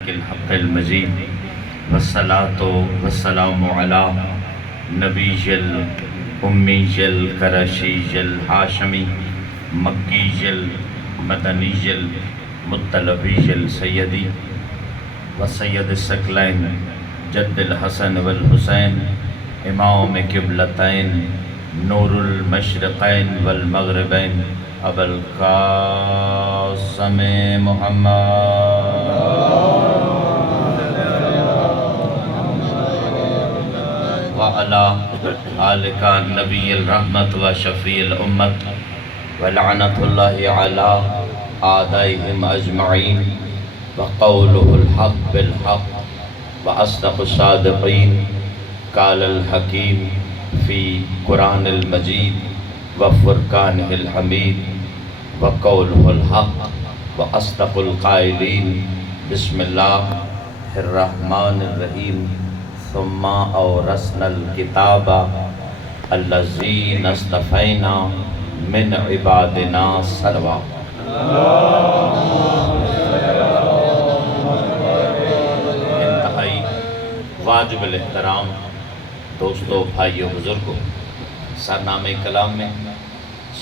الحق المجید والصلاة والسلام على نبی الامی القرشی الہاشمی مکی المدنی المطلبی السیدی وسید الثقلین جد الحسن والحسین امام قبلتین نور المشرقین والمغربین ابو القاسم محمد وعلى آلك نبی الرحمت و شفیع الامت ولعنت اللہ علی اعدائهم اجمعین وقوله الحق بالحق واصدق الصادقین قال الحکیم فی قرآن المجید وفرقانہ الحمید وقوله الحق واصدق القائلین بسم اللہ الرحمن الرحیم ثم اورثنا الکتاب الذین اصطفینا من عبادنا سلوا انتہائی واجب الاحترام دوستو بھائیو بزرگو سرنامہ کلام میں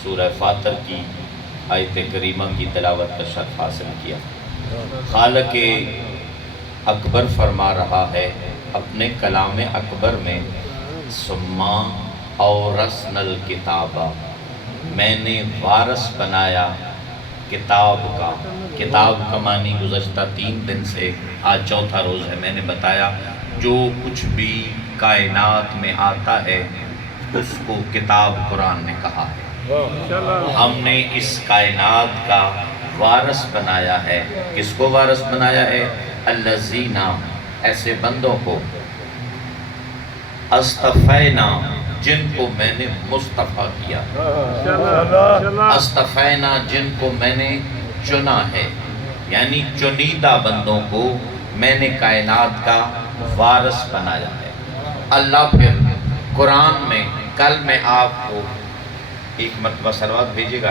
سورہ فاطر کی آیت کریمہ کی تلاوت کا شرف حاصل کیا۔ خالق اکبر فرما رہا ہے اپنے کلام اکبر میں ثم اورثنا الکتاب، میں نے وارث بنایا کتاب کا۔ کتاب کا معنی گزشتہ 3 دن سے آج چوتھا روز ہے میں نے بتایا جو کچھ بھی کائنات میں آتا ہے اس کو کتاب قرآن نے کہا ہے۔ ہم نے اس کائنات کا وارث بنایا ہے۔ کس کو وارث بنایا ہے؟ الذین، ایسے بندوں کو، اصطفینا، جن کو میں نے مصطفیٰ کیا، اصطفینا، جن کو میں نے چنا ہے، یعنی چنیدہ بندوں کو میں نے کائنات کا وارث بنایا ہے۔ اللہ پھر قرآن میں کل میں آپ کو ایک مرتبہ صلوات بھیجے گا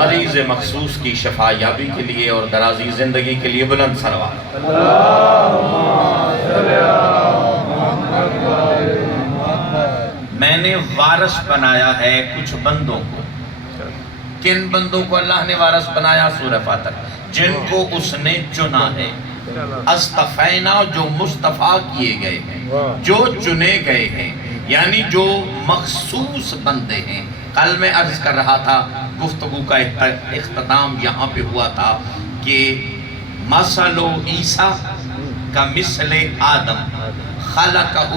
مریض مخصوص کی شفا یابی کے لیے اور درازی زندگی کے لیے بلند صلوات۔ میں نے وارث بنایا ہے کچھ بندوں کو۔ کن بندوں کو اللہ نے وارث بنایا؟ سورہ فاطر، جن کو اس نے چنا ہے۔ اصطفینا، جو مصطفیٰ کیے گئے ہیں، جو چنے گئے ہیں، یعنی جو مخصوص بندے ہیں۔ کل میں عرض کر رہا تھا، گفتگو کا اختتام یہاں پہ ہوا تھا کہ مثل عیسیٰ کا مثل آدم خلقہ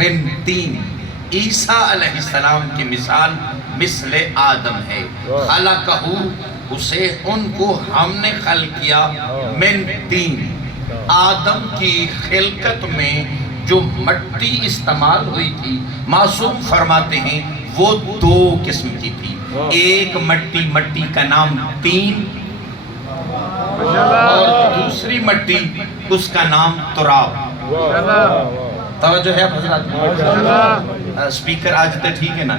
من طین، عیسیٰ علیہ السلام کی مثال مثل آدم ہے۔ خلقہ، اسے ان کو ہم نے خلق کیا من طین، آدم کی خلقت میں جو مٹی استعمال ہوئی تھی، معصوم فرماتے ہیں وہ 2 قسم کی تھی۔ ایک مٹی کا نام طین، اور دوسری مٹی اس کا نام تراب۔ توجہ ہے حضرات؟ سپیکر آج تے ٹھیک ہے نا؟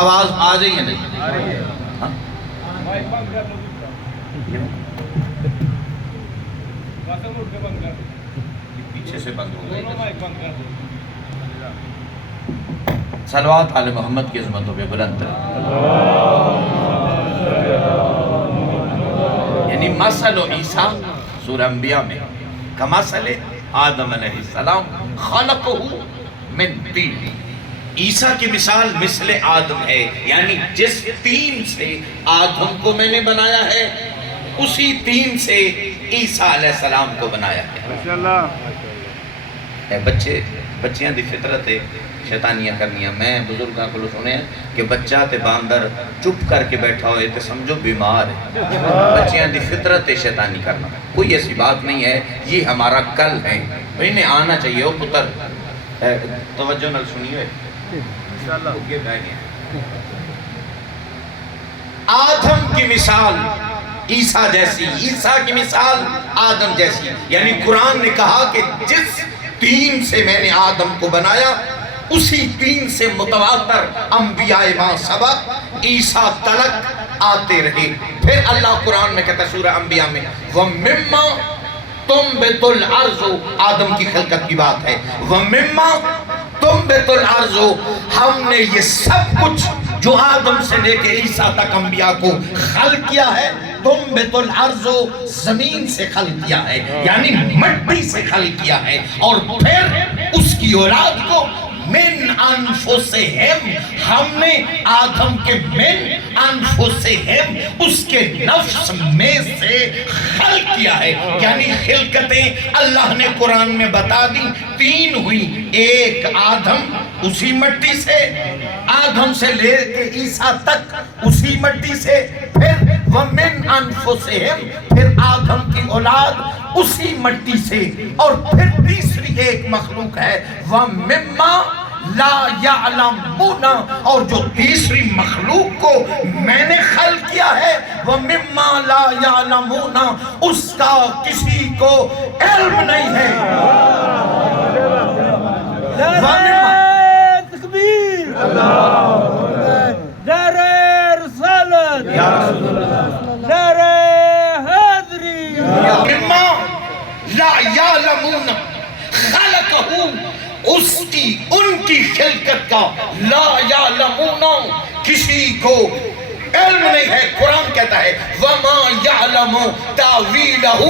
آواز آ جائیے نہیں؟ پیچھے سے بند ہو گئے۔ صلوات آل محمد کی عظمتوں پہ بلند ہے۔ یعنی مثل عیسیٰ سورہ انبیاء میں کمثل آدم علیہ السلام خلقہ من طین، عیسیٰ کی مثال مثل آدم ہے، یعنی جس طین سے آدم کو میں نے بنایا ہے اسی طین سے عیسیٰ علیہ السلام کو بنایا ہے۔ بچیاں دی فطرت ہے شیطانیاں کرنیاں۔ میں بزرگاں کو سنے ہیں کہ بچہ تے باندر چپ کر کے بیٹھا ہوئے تے سمجھو بیمار ہے۔ بچیاں دی فطرت ہے شیطانی کرنا، کوئی ایسی بات نہیں ہے، یہ ہمارا کل ہے، انہیں آنا چاہیے۔ وہ پتر توجہ نال سنیے، آدم کی مثال عیسیٰ جیسی، عیسیٰ کی مثال آدم جیسی، یعنی قرآن نے کہا کہ جس طین سے میں نے آدم کو بنایا اسی دین سے متواتر انبیاء ما سبق عیسیٰ تلک آتے رہے. پھر اللہ قرآن میں کہتا ہے سورہ انبیاء میں وَمِمَّا تُنبِتُ الْأَرْضُ، آدم کی خلقت کی بات ہے. وَمِمَّا تُنبِتُ الْأَرْضُ، ہم نے یہ سب کچھ جو آدم سے لے کے عیسیٰ تک انبیاء کو خلق کیا ہے، تُنبِتُ الْأَرْضُ زمین سے خلق کیا ہے، یعنی مٹی سے خلق کیا ہے. اور پھر اس کی اولاد کو من انفسہم، ہم نے آدم کے من انفسہم اس کے نفس میں سے خلق کیا ہے. یعنی خلقتیں اللہ نے قرآن میں بتا دی تین ہوئی. ایک آدم اسی مٹی سے، آدم سے لے کے عیسیٰ تک اسی مٹی سے، پھر وَمِنْ أَنفُسِهِمْ، پھر آدم کی اولاد اسی مٹی سے، اور پھر تیسری ایک مخلوق ہے وَمِمَّا لا یعلمون، اور جو تیسری مخلوق کو میں نے خلق کیا ہے وَمِمَّا لا یعلمون، اس کا کسی کو علم نہیں ہے. تکبیر، نعرہ رسالت، نعرہ حیدری. وَمِمَّا لا یعلمون خلقہ، اس کی ان کی خلقت کا لا یعلمون کسی کو علم نہیں ہے. قرآن کہتا ہے وَمَا يَعْلَمُ تَعْوِيلَهُ،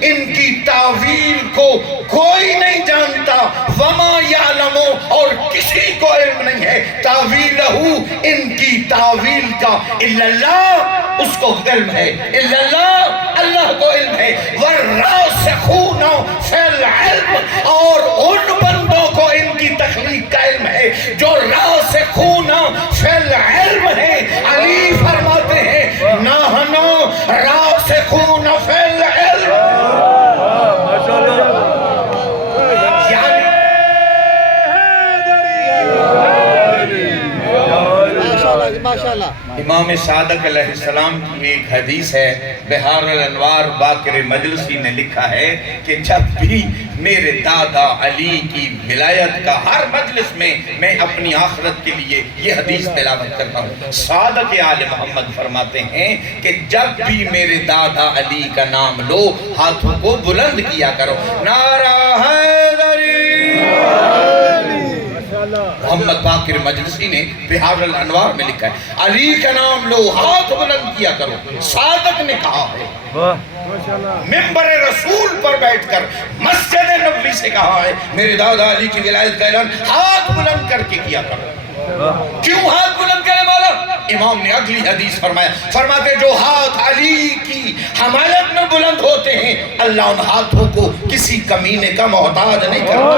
ان کی تعویل کو کوئی نہیں جانتا. وَمَا يَعْلَمُ، اور کسی کو علم نہیں ہے تَعْوِيلَهُ ان کی تعویل کا اِلَّا اللَّهُ، اس کو علم ہے اِلَّا اللَّهُ، اللہ کو علم ہے. وَالرَّاسِخُونَ فِي الْعِلْمِ، اور ان بندوں کو ان کی تخلیق کا علم ہے جو راسخون فی العلم ہے. علی فرماتے ہیں نحن راسخون فی العلم، امام صادق علیہ السلام کی ایک حدیث ہے، بہار الانوار باقر مجلسی نے لکھا ہے کہ جب بھی میرے دادا علی کی ولایت کا ہر مجلس میں اپنی آخرت کے لیے یہ حدیث تلاوت کرتا ہوں. صادق آل محمد فرماتے ہیں کہ جب بھی میرے دادا علی کا نام لو ہاتھوں کو بلند کیا کرو. نعرہ حیدری. محمد باقر مجلسی نے بہار الانوار میں لکھا ہے علی کا نام لو ہاتھ بلند کیا کرو. صادق نے کہا ہے منبر رسول پر بیٹھ کر مسجد نبوی سے کہا ہے میرے دادا علی کی ولایت کا اعلان ہاتھ بلند کر کے کیا کرو. کیوں ہاتھ بلند کرے مولا؟ امام نے اگلی حدیث فرماتے جو ہاتھ علی کی حمایت میں بلند ہوتے ہیں اللہ ان ہاتھوں کو کسی کمینے کا محتاج نہیں کرتا.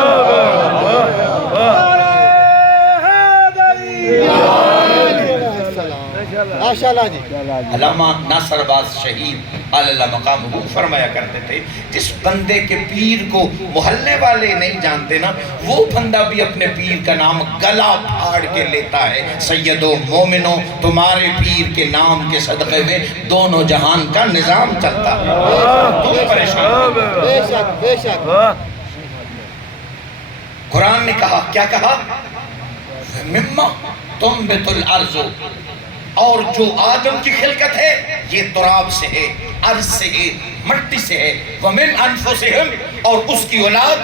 علامہ ناصر باز شہید اللہ مقام وہ فرمایا کرتے تھے جس بندے کے پیر کو محلے والے نہیں جانتے نا، وہ بندہ بھی اپنے پیر کا نام گلا پھاڑ کے لیتا ہے. سیدو مومنو تمہارے پیر کے نام کے صدقے میں دونوں جہان کا نظام چلتا ہے. تم پریشان. بے شک. قرآن نے کہا کیا کہا؟ مما تنبت الارض، اور جو آدم کی خلقت ہے یہ تراب سے ہے، ارض سے ہے، مٹی سے ہے. ومن انفسہم، اور اس کی اولاد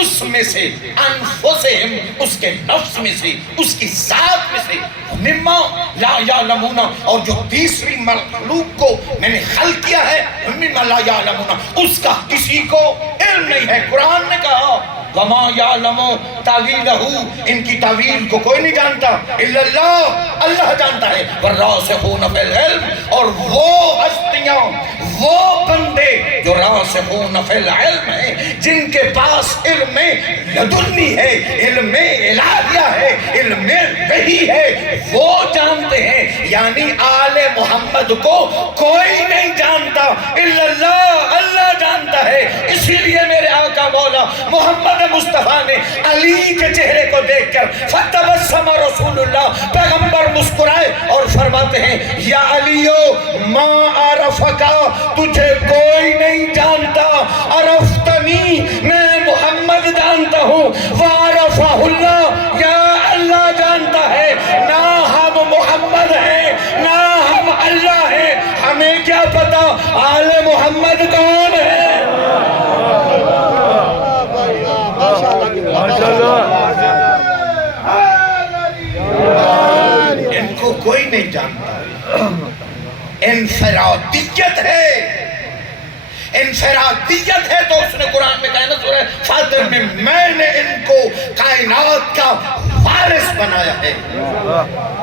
اس میں سے، انفسہم اس کے نفس میں سے، اس کی ذات میں سے. مما لا یعلمون، اور جو تیسری مخلوق کو میں نے خلق کیا ہے مما لا یعلمون اس کا کسی کو علم نہیں ہے. قرآن نے کہا وَمَا يَعْلَمُ تَعْوِيلَهُ، ان کی تعویل کو کوئی نہیں جانتا اِلَّا اللَّهُ، اللہ جانتا ہے. وَالرَّاسِخُونَ فِي الْعِلْمِ، اور وہ ہستیاں، وہ بندے جو راسخون فی العلم ہیں، جن کے پاس علم لدنی ہے، علم الہیہ ہے، علم وحی ہے، وہ جانتے ہیں. یعنی آل محمد کو کوئی نہیں جانتا اِلَّا اللَّهُ، اللہ جانتا ہے. اسی لیے میرے آقا مولا محمد مصطفیٰ نے علی کے چہرے کو دیکھ کر فتبسم رسول اللہ، پیغمبر مسکرائے اور فرماتے ہیں یا علیو ما عرفکا، تجھے کوئی نہیں جانتا، عرفتنی، میں محمد جانتا ہوں، وعرفہ اللہ، یا کیا پتا آل محمد کون ہے؟ ان کو کوئی نہیں جانتا. انفرادیت ہے، انفرادیت ہے. تو اس نے قرآن میں کہا نا سورہ فاطر میں نے ان کو کائنات کا وارث بنایا ہے.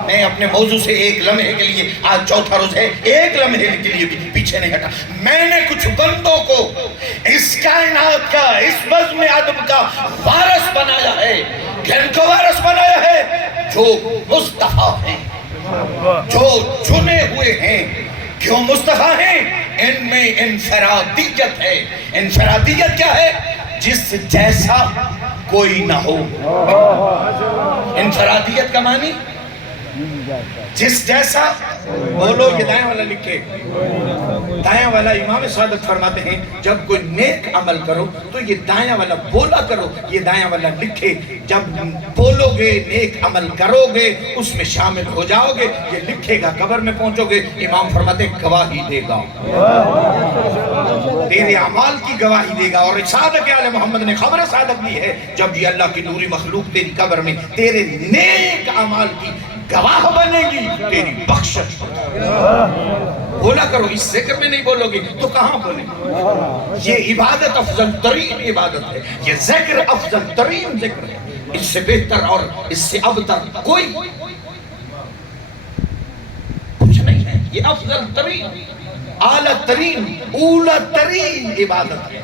میں اپنے موضوع سے ایک لمحے کے لیے، آج چوتھا روز ہے، ایک لمحے کے لیے بھی پیچھے نہیں ہٹا. میں نے کچھ بندوں کو اس کائنات کا، اس بزم ادب کا وارث بنایا ہے. کن کو وارث بنایا ہے؟ جو مصطفیٰ ہیں، جو چنے ہوئے ہیں. کیوں مصطفیٰ ہیں؟ ان میں انفرادیت ہے. انفرادیت کیا ہے؟ جس جیسا کوئی نہ ہو. انفرادیت کا معنی جس جیسا. بولو، یہ دائیں والا لکھے. دائیں والا امام سعادت فرماتے ہیں جب کوئی نیک عمل کرو تو یہ دائیں والا بولا کرو. یہ دائیں والا لکھے جب بولو گے، نیک عمل کرو گے، اس میں شامل ہو جاؤ گے، یہ لکھے گا، قبر میں پہنچو گے، امام فرماتے ہیں گواہی دے گا، تیرے اعمال کی گواہی دے گا. اور صادق آل محمد نے خبر صادق دی ہے جب یہ اللہ کی نوری مخلوق تیری قبر میں تیرے نیک اعمال کی گواہ بنے گی، تیری بخشش بولا کرو. اس ذکر میں نہیں بولو گے تو کہاں بولیں گے؟ یہ عبادت افضل ترین عبادت ہے، یہ ذکر افضل ترین ذکر ہے. اس سے بہتر اور اس سے ابتر کوئی کچھ نہیں ہے. یہ افضل ترین، اعلیٰ ترین، اولیٰ ترین عبادت ہے.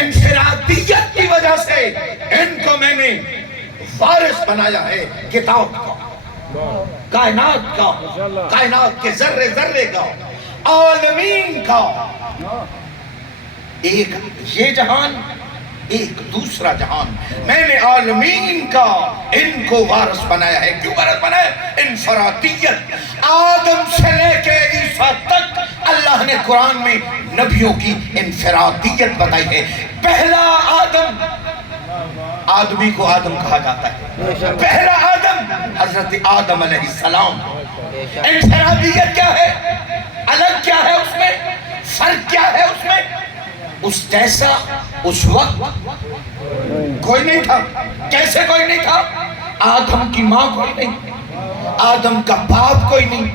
انفرادیت کی وجہ سے ان کو میں نے وارث بنایا ہے کتاب کا، کائنات کا، کائنات کے ذرے ذرے کا، عالمین کا. ایک یہ جہان، ایک دوسرا جہان. میں نے عالمین کا ان کو وارث بنایا ہے. کیوں وارث بنایا؟ انفرادیت. آدم سے لے کے عیسیٰ تک اللہ نے قرآن میں نبیوں کی انفرادیت بتائی ہے. پہلا آدم، آدمی کو آدم کہا جاتا ہے. پہلا آدم حضرت آدم علیہ السلام. انفرادیت کیا ہے؟ الگ کیا ہے اس میں؟ فرق کیا ہے اس میں؟ اس جیسا اس وقت کوئی نہیں تھا. کیسے کوئی نہیں تھا؟ آدم کی ماں کوئی نہیں، آدم کا باپ کوئی نہیں.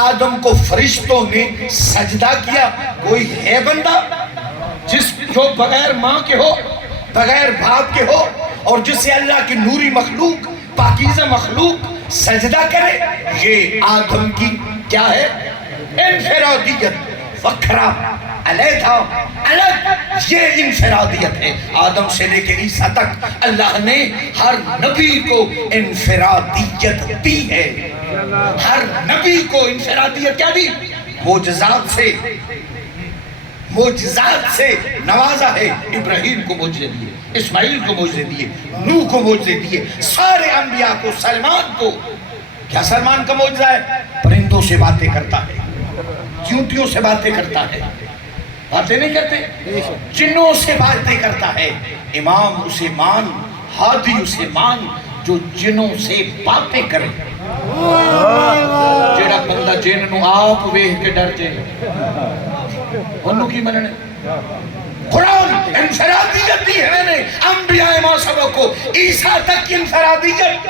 آدم کو فرشتوں نے سجدہ کیا. کوئی ہے بندہ جو بغیر ماں کے ہو، بغیر باپ کے ہو، اور جسے اللہ کی نوری مخلوق، پاکیزہ مخلوق سجدہ کرے؟ یہ آدم کی کیا ہے؟ انفرادیت. وکھرا، علیحدہ، الگ، یہ انفرادیت ہے. آدم سے لے کے عیسیٰ تک اللہ نے ہر نبی کو انفرادیت دی ہے. ہر نبی کو انفرادیت کیا دی؟ معجزات سے، معجزات سے نوازا ہے. ابراہیم کو معجزے دیے، اسماعیل کو معجزے دیے، نوح کو معجزے دیے، سارے انبیاء کو. سلمان کو کیا سلمان کا معجزہ ہے؟ پرندوں سے باتیں کرتا ہے، چیونٹیوں سے باتیں کرتا ہے. باتیں نہیں کرتے، جنوں سے باتیں کرتا ہے. امام اسے مان، ہادی اسے مان جو جنوں سے باتیں کرے. جیڑا بندہ جن نو آپ ویکھ کے ڈر جائے انہوں کی مننے. قرآن انفرادیت دی ہے میں نے انبیاء معصوموں کو، عیسیٰ تک کی انفرادیت.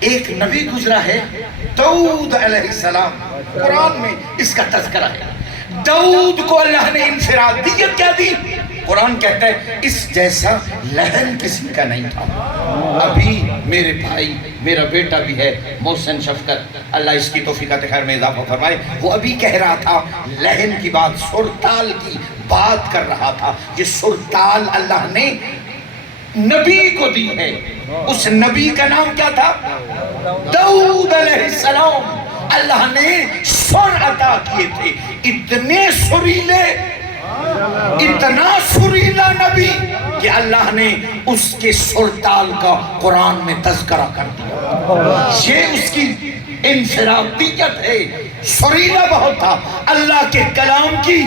ایک نبی گزرا ہے داؤد علیہ السلام، قرآن میں اس کا تذکرہ ہے. داؤد کو اللہ نے انفرادیت کیا دی؟ قرآن کہتا ہے اس جیسا لہن کسی کا نہیں تھا. ابھی میرے بھائی، میرا بیٹا بھی ہے محسن شفقت، اللہ اس کی توفیقات خیر میں اضافہ فرمائے، وہ ابھی کہہ رہا تھا لہن کی بات، سرتال کی بات کر رہا تھا. یہ سرتال اللہ نے نبی کو دی ہے. اس نبی کا نام کیا تھا؟ داؤد علیہ السلام. اللہ نے سر عطا کیے تھے. اتنے سریلے، اتنا سریلا نبی کہ اللہ نے اس کے سرتال کا قرآن میں تذکرہ کر دیا. یہ اس کی انفرادیت ہے. سریلا بہت تھا. اللہ کے کلام کی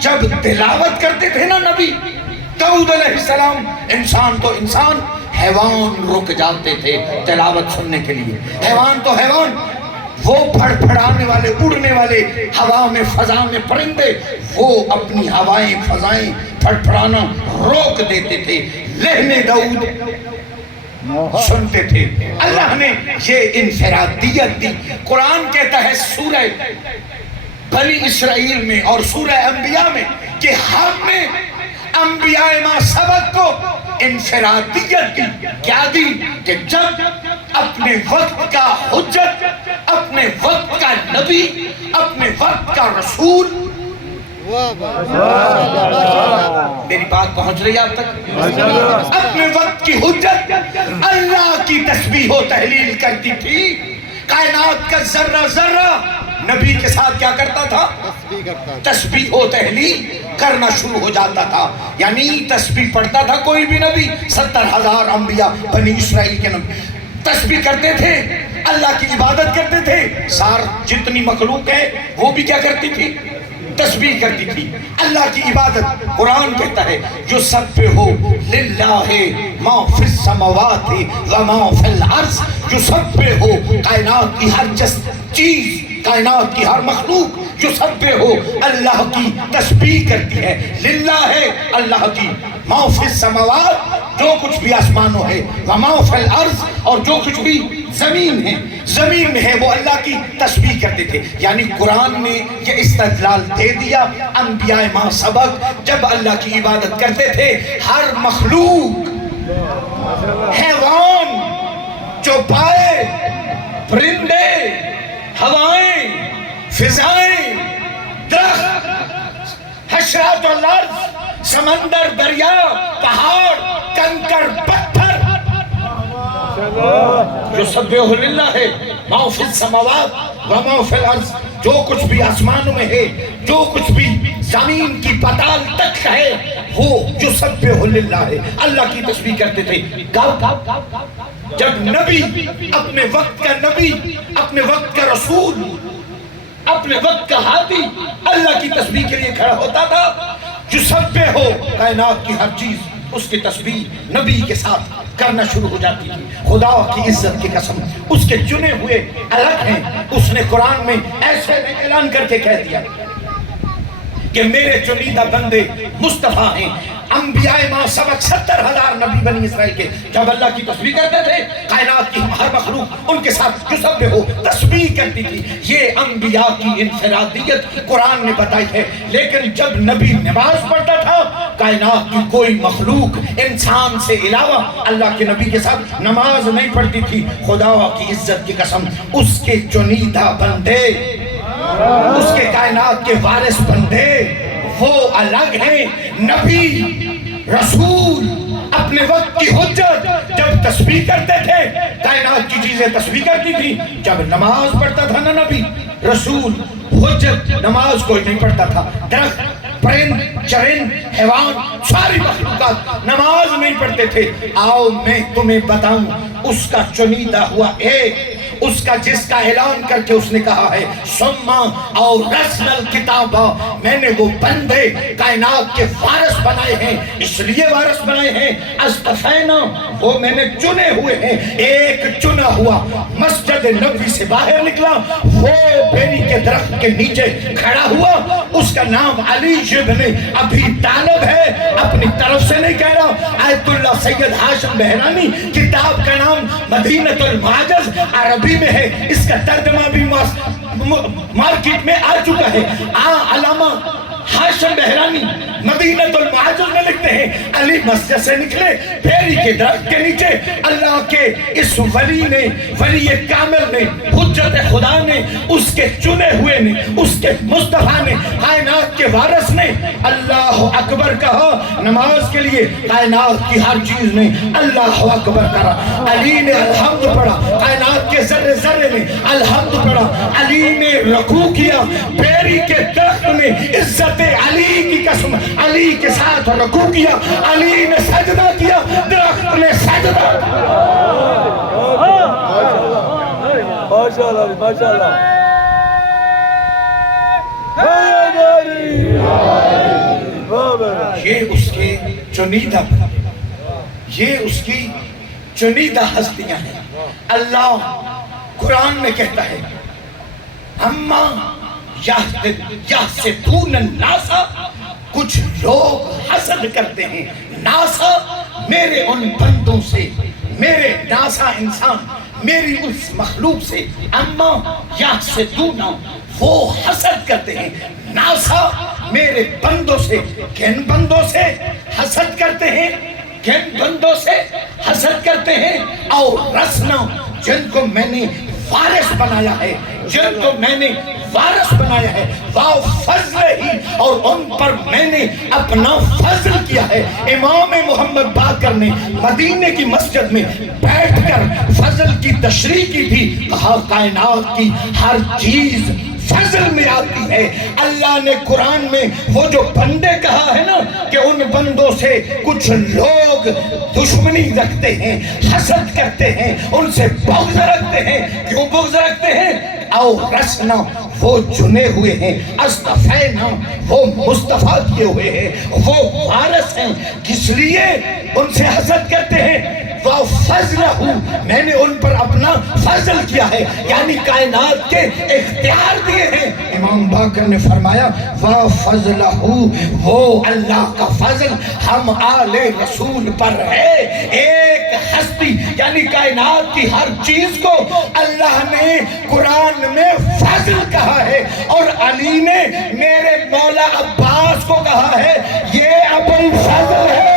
جب تلاوت کرتے تھے نا نبی داؤد علیہ السلام، انسان تو انسان، حیوان رک جاتے تھے تلاوت سننے کے لیے. حیوان تو حیوان، وہ پھڑ پھڑانے والے اڑنے والے ہوا میں فضا میں پرندے وہ اپنی ہوائیں فضائیں پھڑ پھڑانا روک دیتے تھے، لہنے داؤد سنتے تھے۔ اللہ نے یہ انفرادیت دی۔ قرآن کہتا ہے سورہ بنی اسرائیل میں اور سورہ انبیاء میں کہ ہم نے انبیاء ما سبق کو انفرادیت دی۔ کیا دی؟ کہ جب اپنے وقت کا حجت، اپنے وقت کا نبی، اپنے وقت کا رسول، میری بات پہنچ رہی ہے آپ تک؟ اپنے وقت کی حجت اللہ کی تسبیح و تحلیل کرتی تھی۔ کائنات کا ذرہ ذرہ نبی کے ساتھ کیا کرتا تھا؟ تسبیح و تحلیل کرنا شروع ہو جاتا تھا۔ یعنی تسبیح پڑھتا تھا کوئی بھی نبی، 70,000 انبیاء بنی اسرائیل کے نبی تسبیح کرتے تھے، اللہ کی عبادت کرتے تھے۔ جتنی مخلوق ہے وہ بھی کیا کرتی تھی؟ تسبیح کرتی تھی، اللہ کی عبادت۔ قرآن کہتا ہے یسبح للہ ما فی السماوات و ما فی الارض، یسبح کائنات کی ہر چیز، کائنات کی ہر مخلوق یسبح اللہ کی تسبیح کرتی ہے۔ للہ ہے اللہ کی، ما فی السماوات جو کچھ بھی آسمانوں ہے، وما فی الارض اور جو کچھ بھی زمین ہے، زمین میں ہے وہ اللہ کی تسبیح کرتے تھے۔ یعنی قرآن نے یہ استدلال دے دیا، انبیاء ما سبق جب اللہ کی عبادت کرتے تھے، ہر مخلوق، حیوان، چوپائے، پرندے، ہوائیں، فضائیں، درخت، حشرات والارض، سمندر، دریا، پہاڑ، کنکر، پتھر، یسبح للہ ما فی السماوات و ما فی الارض، جو کچھ بھی آسمانوں میں ہے، جو کچھ بھی زمین کی پتال تک ہے، وہ یسبح للہ ہے، اللہ کی تسبیح کرتے تھے۔ جب نبی، اپنے وقت کا نبی، اپنے وقت کا رسول، اپنے وقت کا ہادی اللہ کی تسبیح کے لیے کھڑا ہوتا تھا، یسبح ہو کائنات کی ہر چیز اس کی تسبیح نبی کے ساتھ کرنا شروع ہو جاتی تھی۔ خدا کی عزت کی قسم، اس کے چنے ہوئے الگ ہیں۔ اس نے قرآن میں ایسے اعلان کر کے کہہ دیا کہ میرے چنیدہ بندے مصطفیٰ ہیں۔ انبیاء ما سبق 70,000 نبی بنی اسرائیل کے جب اللہ کی تسبیح کرتے تھے، کائنات کی ہر مخلوق ان کے ساتھ یسبح ہو تسبیح کرتی تھی۔ یہ انبیاء کی انفرادیت قرآن نے بتائی ہے۔ لیکن جب نبی نماز پڑھتا تھا، کائنات کی کوئی مخلوق انسان سے علاوہ اللہ کے نبی کے ساتھ نماز نہیں پڑھتی تھی۔ خدا کی عزت کی قسم، اس کے چنیدہ بندے، اس کے کائنات کے وارث بندے وہ الگ ہیں۔ نبی، رسول، اپنے وقت کی حجت جب تسبیح کرتے تھے، کائنات کی چیزیں تسبیح کرتی تھی۔ جب نماز پڑھتا تھا نا نبی، رسول، حجت، نماز کوئی نہیں پڑھتا تھا۔ درخت، پرند، چرند، حیوان، ساری مخلوقات نماز نہیں پڑھتے تھے۔ آؤ میں تمہیں بتاؤں، اس کا چنیدہ ہوا ایک، اس کا جس کا اعلان کر کے اس نے کہا ہے سما اور رسل الکتابہ، میں نے وہ بندے کائنات کے وارث بنائے ہیں۔ اس لیے وارث بنائے ہیں، اصطفینا، وہ میں نے چنے ہوئے ہیں۔ ایک چنا ہوا مسجد نبوی سے باہر نکلا، وہ بیری کے درخت کے نیچے کھڑا ہوا، اس کا نام علی ابن ابی طالب ہے۔ اپنی طرف سے نہیں کہہ رہا، آیت اللہ سید ہاشم بہرانی، کتاب کا نام مدینۃ المعجز، عربی میں ہے، اس کا ترجمہ بھی مارکیٹ میں آ چکا ہے۔ علامہ ہاشم بہرانی مدینۃ المعجز میں لکھتے ہیں، علی مسجد سے نکلے، بیری کے درخت کے نیچے اللہ کے اس ولی نے، ولی کامل نے، حجت خدا نے، اس کے چنے ہوئے نے، اس کے مصطفیٰ نے، کائنات کے وارث نے اللہ اکبر کہا۔ نماز کے لیے کائنات کی ہر چیز نے اللہ اکبر کہا۔ علی نے الحمد پڑھا، کائنات کے ذرے ذرے نے الحمد پڑھا۔ علی نے رکوع کیا، بیری کے درخت نے عزت علی کی قسم علی کے ساتھ رکوع کیا، علی نے سجدہ کیا، درخت نے سجدہ۔ ماشاءاللہ ماشاءاللہ، یہ اس کے چنیدہ، یہ اس کی چنیدہ ہستیاں ہیں۔ اللہ قرآن میں کہتا ہے اما یحسدون الناس، کچھ لوگ حسد کرتے ہیں، ناسا میرے ان بندوں سے، میرے ناسا انسان میری اس مخلوق سے، اما یحسدون وہ حسد کرتے ہیں، ناسا میرے بندوں سے، کن بندوں سے حسد کرتے ہیں، کن بندوں سے حسد کرتے ہیں، اور رسنا جن کو میں نے وارث بنایا ہے، جن کو میں نے وارث بنایا ہے، واو فضل ہی، اور ان پر میں نے اپنا فضل کیا ہے۔ امام محمد باقر نے مدینے کی مسجد میں بیٹھ کر فضل کی تشریح کی تھی، کہا کائنات کی ہر چیز فضل میں آتی ہے۔ اللہ نے قرآن میں وہ جو بندے کہا ہے نا کہ ان بندوں سے کچھ لوگ دشمنی رکھتے ہیں، حسد کرتے ہیں، ان سے بغض رکھتے ہیں، کیوں بغض رکھتے ہیں؟ او رسنا وہ چنے ہوئے ہیں، اصطفینا وہ مصطفیٰ کیے ہوئے ہیں، وہ وارث ہیں، کس لیے ان سے حسد کرتے ہیں؟ وَفَضْلَهُ میں نے ان پر اپنا فضل کیا ہے، یعنی کائنات کے اختیار دیے ہیں۔ امام باقر نے فرمایا وَفَضْلَهُ وہ اللہ کا فضل ہم آل رسول پر ہے۔ ایک ہستی یعنی کائنات کی ہر چیز کو اللہ نے قرآن میں فضل کہا ہے، اور علی نے میرے مولا عباس کو کہا ہے یہ ابو الفضل ہے۔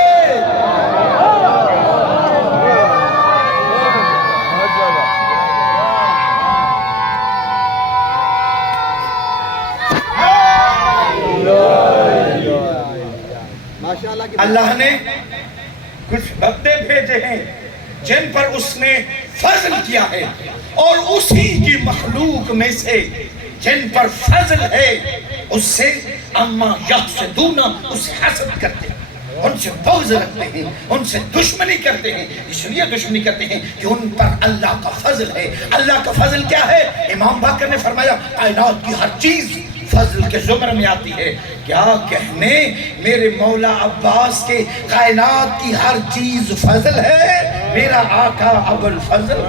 اللہ نے کچھ بندے بھیجے ہیں جن پر اس نے فضل کیا ہے، اور اسی کی مخلوق میں سے جن پر فضل ہے اس سے اما یحسدون اس حسد کرتے ہیں، ان سے بغض رکھتے ہیں، ان سے دشمنی کرتے ہیں۔ اس لیے دشمنی کرتے ہیں کہ ان پر اللہ کا فضل ہے۔ اللہ کا فضل کیا ہے؟ امام باقر نے فرمایا کائنات کی ہر چیز فضل کے زمر میں آتی ہے۔ کیا کہنے میرے مولا عباس کے کائنات کی ہر چیز فضل ہے، میرا آقا ابو الفضل